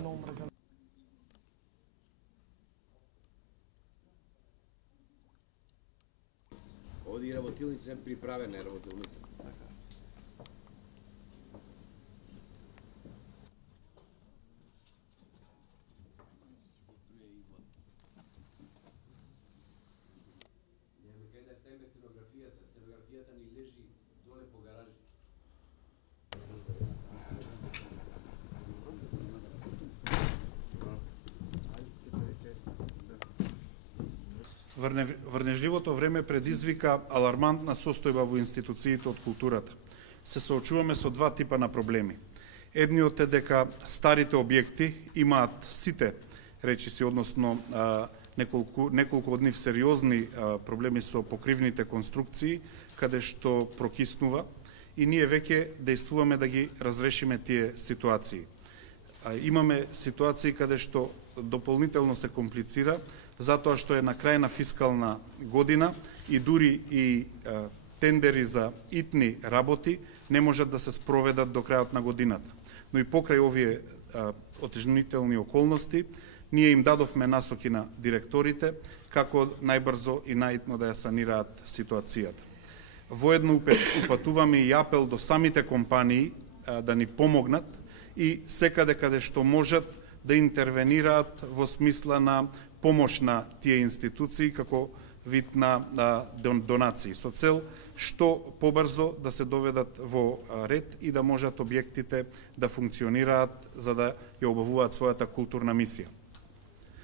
многу мрежа. Овде и работилници се приправени работилници. Сценографијата ни лежи доле по гаражи. Врнежливото време предизвика алармантна состојба во институциите од културата. Се соочуваме со два типа на проблеми. Едниот е дека старите објекти имаат сите речиси, односно неколку од нив сериозни проблеми со покривните конструкции, каде што прокиснува, и ние веќе дејствуваме да ги разрешиме тие ситуации. Имаме ситуации каде што дополнително се комплицира, затоа што е на крај на фискална година и дури и тендери за итни работи не можат да се спроведат до крајот на годината. Но и покрај овие отежнителни околности, ние им дадовме насоки на директорите како најбрзо и најитно да ја санираат ситуацијата. Воедно упатуваме и апел до самите компании да ни помогнат и секаде каде што можат да интервенираат во смисла на помош на тие институции како вид на донации, со цел што побрзо да се доведат во ред и да можат објектите да функционираат за да ја обавуваат својата културна мисија.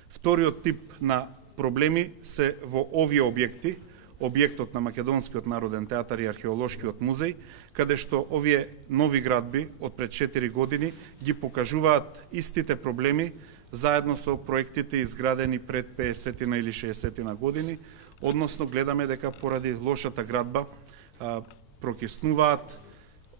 Вториот тип на проблеми се во овие објекти, објектот на Македонскиот народен театар и археолошкиот музеј, каде што овие нови градби од пред 4 години ги покажуваат истите проблеми заедно со проектите изградени пред 50 или 60 години, односно гледаме дека поради лошата градба прокиснуваат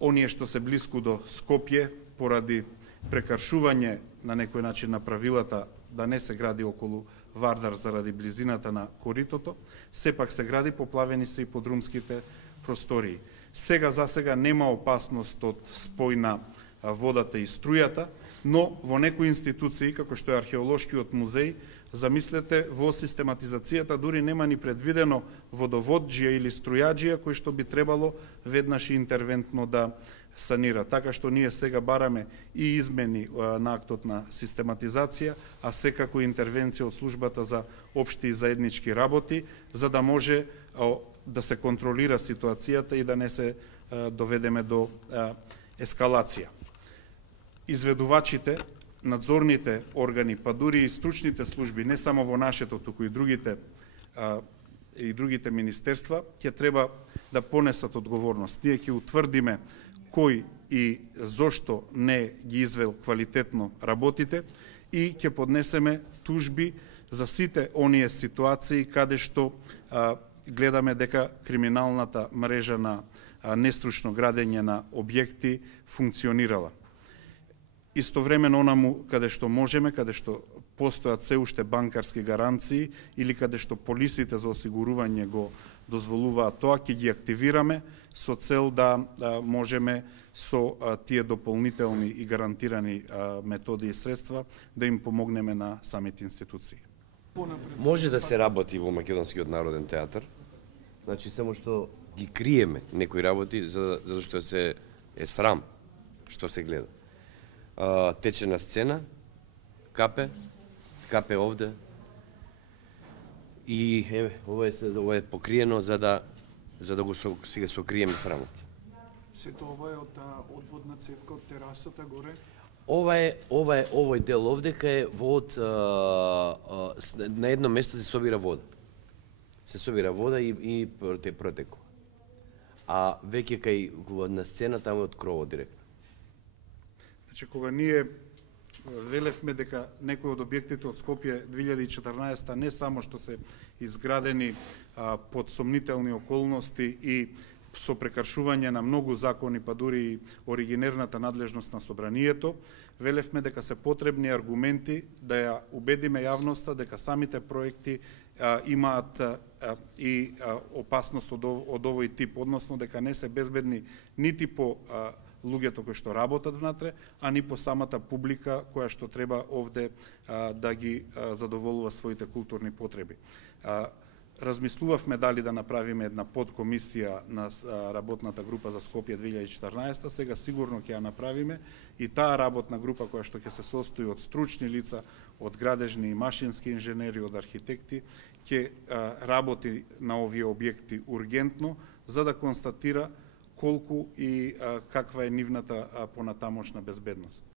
оние што се блиску до Скопје, поради прекаршување на некој начин на правилата да не се гради околу Вардар заради близината на коритото, сепак се гради, поплавени се и подрумските простории. Сега за сега нема опасност од спој на водата и струјата, но во некои институции, како што е археолошкиот музеј, замислете, во систематизацијата дури нема ни предвидено водоводџија или струјаџија кој што би требало веднаш интервентно да санира. Така што ние сега бараме и измени на актот на систематизација, а секако интервенција од службата за општи и заеднички работи, за да може да се контролира ситуацијата и да не се доведеме до ескалација. Изведувачите, надзорните органи, па дури и стручните служби, не само во нашето, туку и другите министерства, ќе треба да понесат одговорност. Ние ќе утврдиме кој и зошто не ги извел квалитетно работите и ќе поднесеме тужби за сите оние ситуации каде што гледаме дека криминалната мрежа на нестручно градење на објекти функционирала. Истовремено онаму каде што можеме, каде што постојат се уште банкарски гаранции или каде што полисите за осигурување го дозволуваат тоа, ќе ги активираме со цел да можеме со тие дополнителни и гарантирани методи и средства да им помогнеме на самите институции. Може да се работи во Македонскиот народен театар, значи само што ги криеме некои работи затоа што се е срам што се гледа. Тече на сцена, капе овде и ова е покриено за да го сега сокриеме срамот. Сето ова е од одводна цевка од терасата горе? Овој дел овде кај на едно место се собира вода. Се собира вода и протекува. А веќе кај на сцена таму е од кровот директно. Значи, кога ние велевме дека некои од објектите од Скопје 2014 не само што се изградени под сомнителни околности и со прекаршување на многу закони, па дури и оригинерната надлежност на собранието, велевме дека се потребни аргументи да ја убедиме јавноста дека самите проекти имаат и опасност од овој тип, односно дека не се безбедни нити по луѓето кои што работат внатре, а ни по самата публика која што треба овде да ги задоволува своите културни потреби. Размислувавме дали да направиме една подкомисија на работната група за Скопје 2014, сега сигурно ќе ја направиме и таа работна група која што ќе се состои од стручни лица, од градежни и машински инженери, од архитекти, ќе работи на овие објекти ургентно за да констатира колку и каква е нивната понатамошна безбедност.